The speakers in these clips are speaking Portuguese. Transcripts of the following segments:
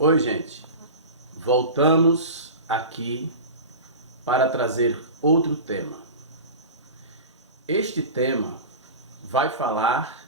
Oi, gente. Voltamos aqui para trazer outro tema. Este tema vai falar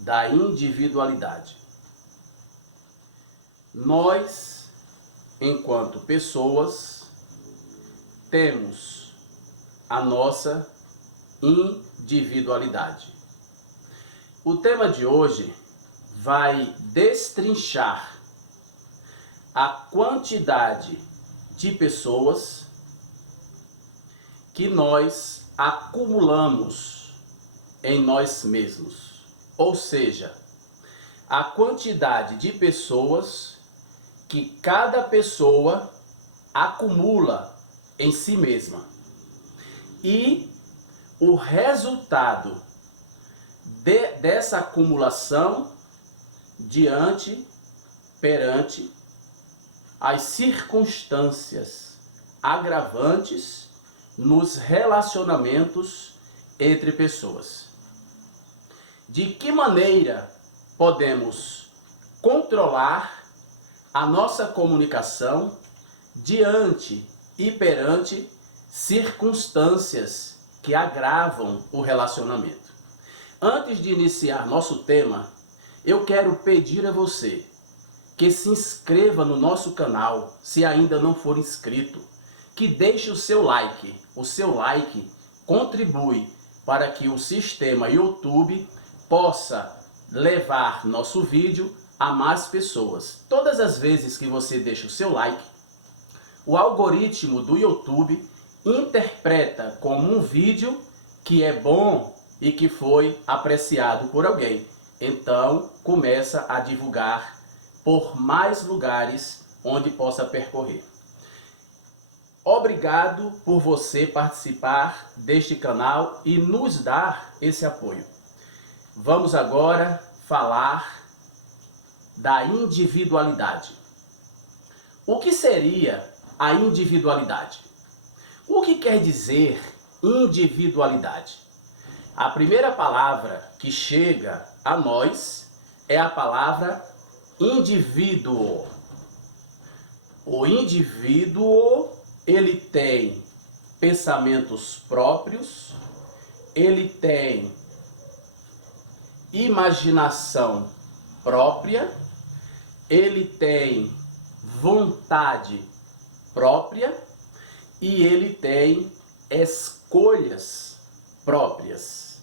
da individualidade. Nós, enquanto pessoas, temos a nossa individualidade. O tema de hoje vai destrinchar a quantidade de pessoas que nós acumulamos em nós mesmos. Ou seja, a quantidade de pessoas que cada pessoa acumula em si mesma. E o resultado dessa acumulação perante as circunstâncias agravantes nos relacionamentos entre pessoas. De que maneira podemos controlar a nossa comunicação diante e perante circunstâncias que agravam o relacionamento? Antes de iniciar nosso tema, eu quero pedir a você que se inscreva no nosso canal, se ainda não for inscrito, que deixe o seu like. O seu like contribui para que o sistema YouTube possa levar nosso vídeo a mais pessoas. Todas as vezes que você deixa o seu like, o algoritmo do YouTube interpreta como um vídeo que é bom e que foi apreciado por alguém. Então, começa a divulgar por mais lugares onde possa percorrer. Obrigado por você participar deste canal e nos dar esse apoio. Vamos agora falar da individualidade. O que seria a individualidade? O que quer dizer individualidade? A primeira palavra que chega a nós é a palavra indivíduo. O indivíduo, ele tem pensamentos próprios, ele tem imaginação própria, ele tem vontade própria e ele tem escolhas próprias.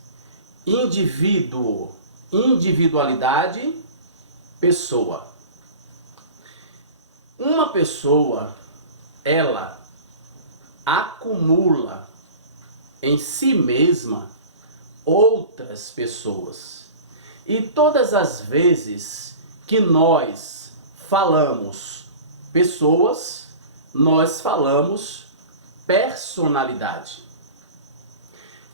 Indivíduo, individualidade, pessoa. Uma pessoa, ela acumula em si mesma outras pessoas. E todas as vezes que nós falamos pessoas, nós falamos personalidade.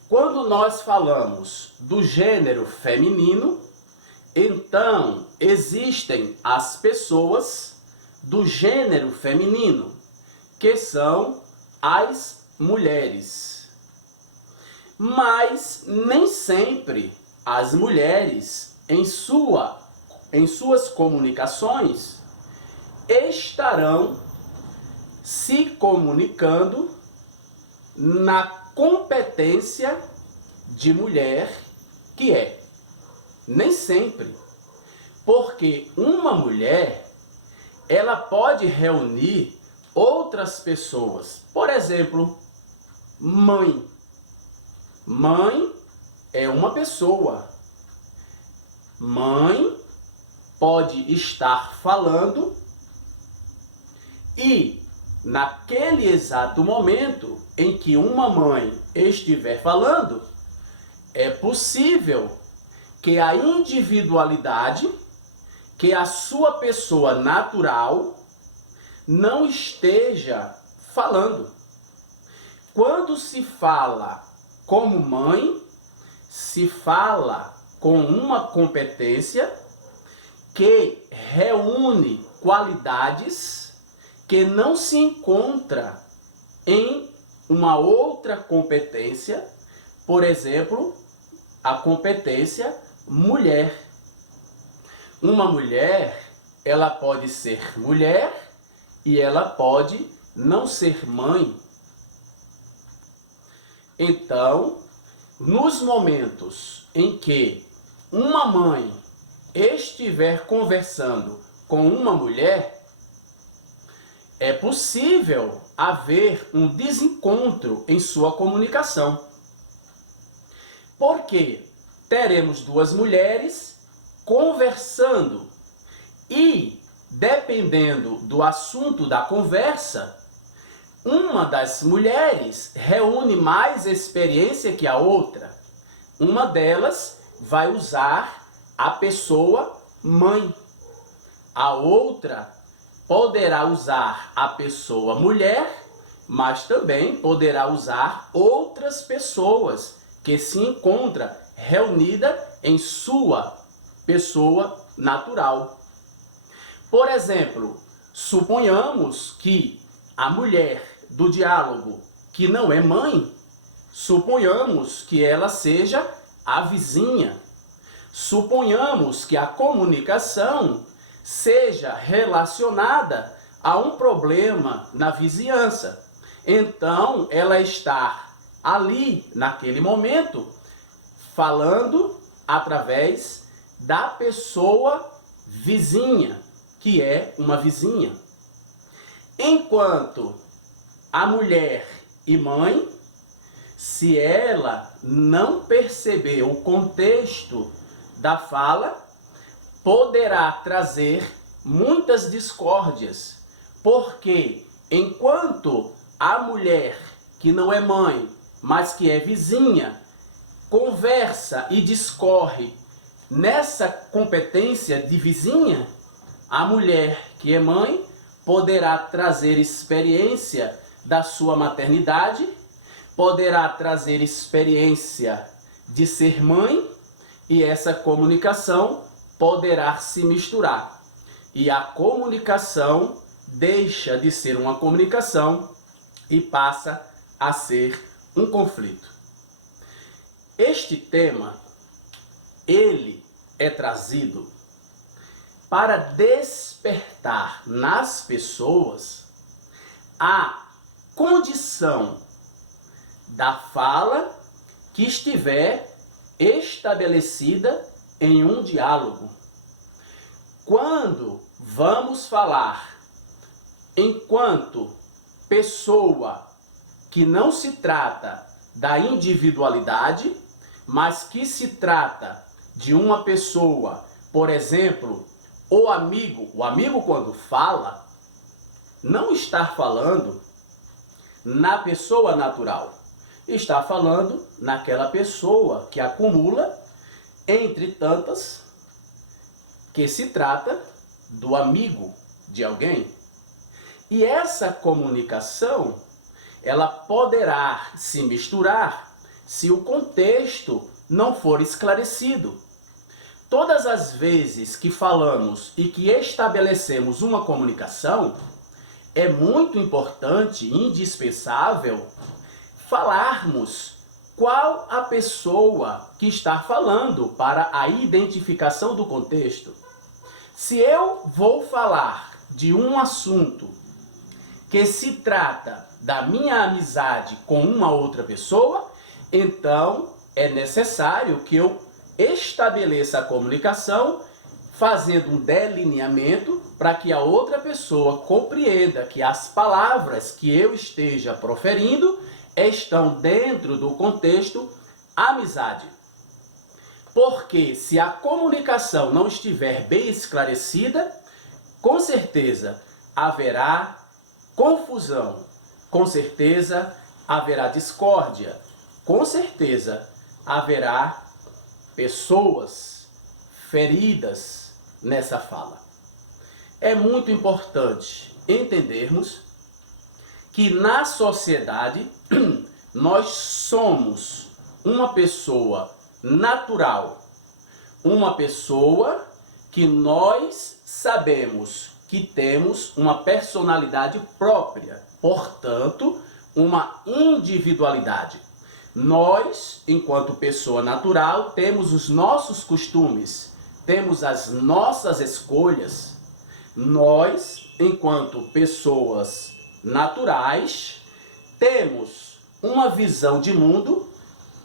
Quando nós falamos do gênero feminino, então existem as pessoas do gênero feminino, que são as mulheres. Mas nem sempre as mulheres, em suas comunicações, estarão se comunicando na competência de mulher que é. Nem sempre. Porque uma mulher, ela pode reunir outras pessoas. Por exemplo, mãe. Mãe é uma pessoa. Mãe pode estar falando e naquele exato momento em que uma mãe estiver falando, é possível que a individualidade, que a sua pessoa natural, não esteja falando. Quando se fala como mãe, se fala com uma competência que reúne qualidades que não se encontra em uma outra competência, por exemplo, a competência mulher. Uma mulher, ela pode ser mulher e ela pode não ser mãe. Então, nos momentos em que uma mãe estiver conversando com uma mulher, é possível haver um desencontro em sua comunicação. Porque teremos duas mulheres conversando e, dependendo do assunto da conversa, uma das mulheres reúne mais experiência que a outra. Uma delas vai usar a pessoa mãe. A outra poderá usar a pessoa mulher, mas também poderá usar outras pessoas que se encontram reunidas em sua pessoa natural. Por exemplo, suponhamos que a mulher do diálogo, que não é mãe, suponhamos que ela seja a vizinha. Suponhamos que a comunicação seja relacionada a um problema na vizinhança. Então, ela está ali, naquele momento, falando através da pessoa vizinha, que é uma vizinha. Enquanto a mulher e mãe, se ela não perceber o contexto da fala, poderá trazer muitas discórdias, porque enquanto a mulher que não é mãe, mas que é vizinha, conversa e discorre nessa competência de vizinha, a mulher que é mãe poderá trazer experiência da sua maternidade, poderá trazer experiência de ser mãe, e essa comunicação poderá se misturar. E a comunicação deixa de ser uma comunicação e passa a ser um conflito. Este tema, ele é trazido para despertar nas pessoas a condição da fala que estiver estabelecida em um diálogo. Quando vamos falar enquanto pessoa que não se trata da individualidade, mas que se trata de uma pessoa, por exemplo, o amigo quando fala, não está falando na pessoa natural, está falando naquela pessoa que acumula entre tantas, que se trata do amigo de alguém. E essa comunicação, ela poderá se misturar se o contexto não for esclarecido. Todas as vezes que falamos e que estabelecemos uma comunicação, é muito importante e indispensável falarmos qual a pessoa que está falando para a identificação do contexto. Se eu vou falar de um assunto que se trata da minha amizade com uma outra pessoa, então é necessário que eu estabeleça a comunicação fazendo um delineamento para que a outra pessoa compreenda que as palavras que eu esteja proferindo estão dentro do contexto amizade. Porque se a comunicação não estiver bem esclarecida, com certeza haverá confusão, com certeza haverá discórdia, com certeza haverá pessoas feridas nessa fala. É muito importante entendermos que na sociedade nós somos uma pessoa natural, uma pessoa que nós sabemos que temos uma personalidade própria, portanto, uma individualidade. Nós, enquanto pessoa natural, temos os nossos costumes, temos as nossas escolhas, Nós, enquanto pessoas naturais, temos uma visão de mundo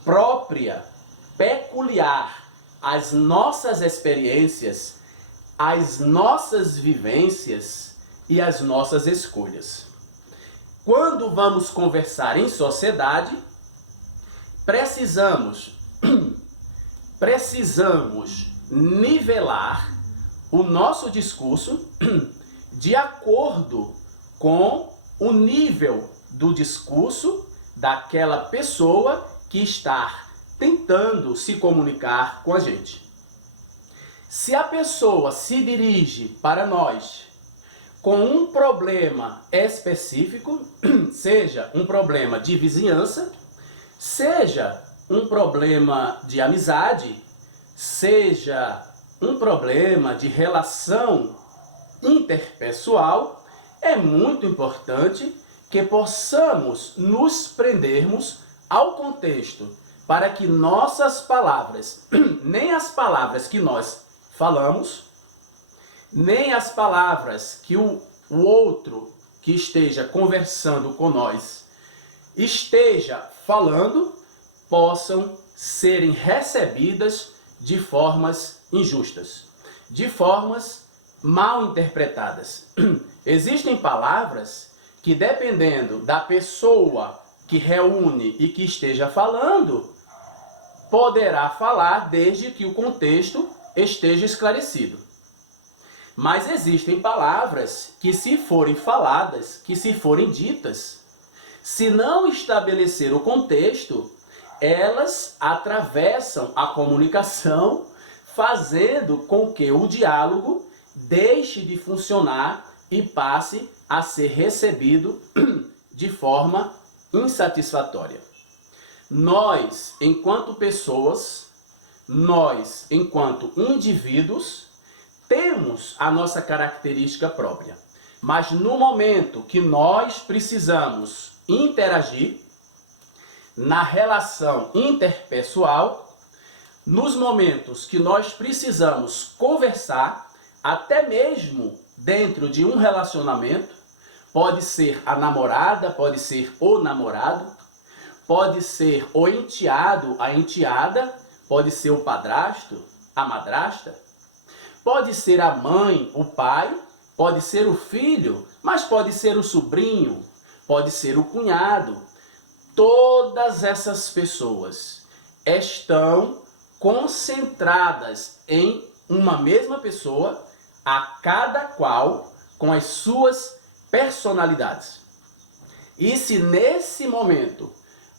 própria, peculiar, às nossas experiências, às nossas vivências e às nossas escolhas. Quando vamos conversar em sociedade, precisamos nivelar o nosso discurso de acordo com o nível do discurso daquela pessoa que está tentando se comunicar com a gente. Se a pessoa se dirige para nós com um problema específico, seja um problema de vizinhança, seja um problema de amizade, seja um problema de relação interpessoal, é muito importante que possamos nos prendermos ao contexto para que nossas palavras, nem as palavras que nós falamos, nem as palavras que o outro que esteja conversando com nós esteja falando, possam serem recebidas de formas injustas, de formas mal interpretadas. Existem palavras que, dependendo da pessoa que reúne e que esteja falando, poderá falar desde que o contexto esteja esclarecido. Mas existem palavras que, se forem faladas, que se forem ditas, se não estabelecer o contexto, elas atravessam a comunicação, fazendo com que o diálogo deixe de funcionar e passe a ser recebido de forma insatisfatória. Nós, enquanto pessoas, nós, enquanto indivíduos, temos a nossa característica própria. Mas no momento que nós precisamos interagir, na relação interpessoal, nos momentos que nós precisamos conversar, até mesmo dentro de um relacionamento, pode ser a namorada, pode ser o namorado, pode ser o enteado, a enteada, pode ser o padrasto, a madrasta, pode ser a mãe, o pai, pode ser o filho, mas pode ser o sobrinho, pode ser o cunhado. Todas essas pessoas estão concentradas em uma mesma pessoa, a cada qual com as suas personalidades. E se nesse momento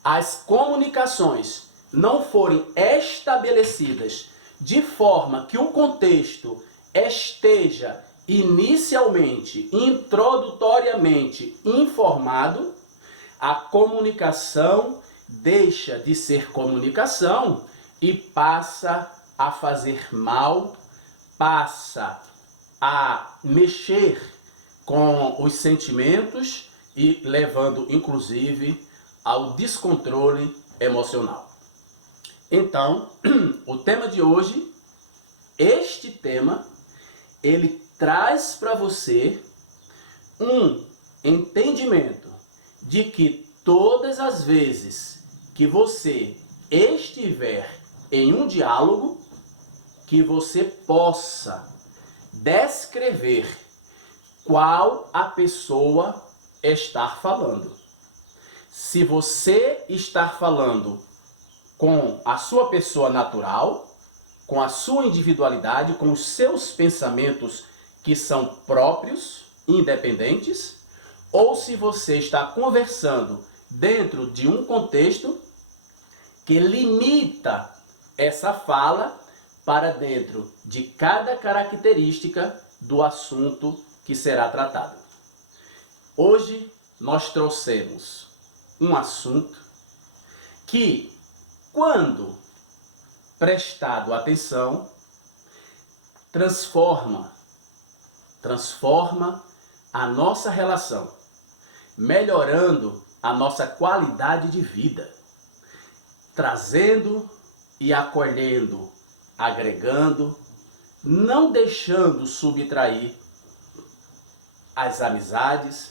as comunicações não forem estabelecidas de forma que o contexto esteja inicialmente, introdutoriamente informado, a comunicação deixa de ser comunicação e passa a fazer mal, passa a mexer com os sentimentos e levando, inclusive, ao descontrole emocional. Então, o tema de hoje, este tema, ele traz para você um entendimento de que todas as vezes que você estiver em um diálogo, que você possa descrever qual a pessoa está falando. Se você está falando com a sua pessoa natural, com a sua individualidade, com os seus pensamentos que são próprios, independentes, ou se você está conversando dentro de um contexto que limita essa fala para dentro de cada característica do assunto que será tratado. Hoje nós trouxemos um assunto que, quando prestado atenção, transforma a nossa relação, melhorando a nossa qualidade de vida, trazendo e acolhendo, agregando, não deixando subtrair as amizades,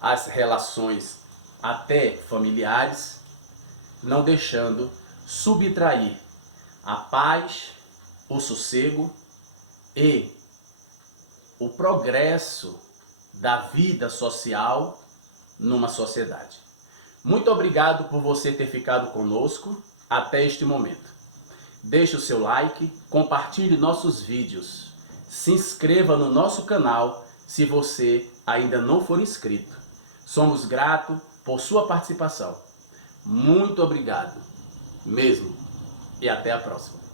as relações até familiares, não deixando subtrair a paz, o sossego e o progresso da vida social numa sociedade. Muito obrigado por você ter ficado conosco até este momento. Deixe o seu like, compartilhe nossos vídeos, se inscreva no nosso canal se você ainda não for inscrito. Somos gratos por sua participação. Muito obrigado mesmo e até a próxima.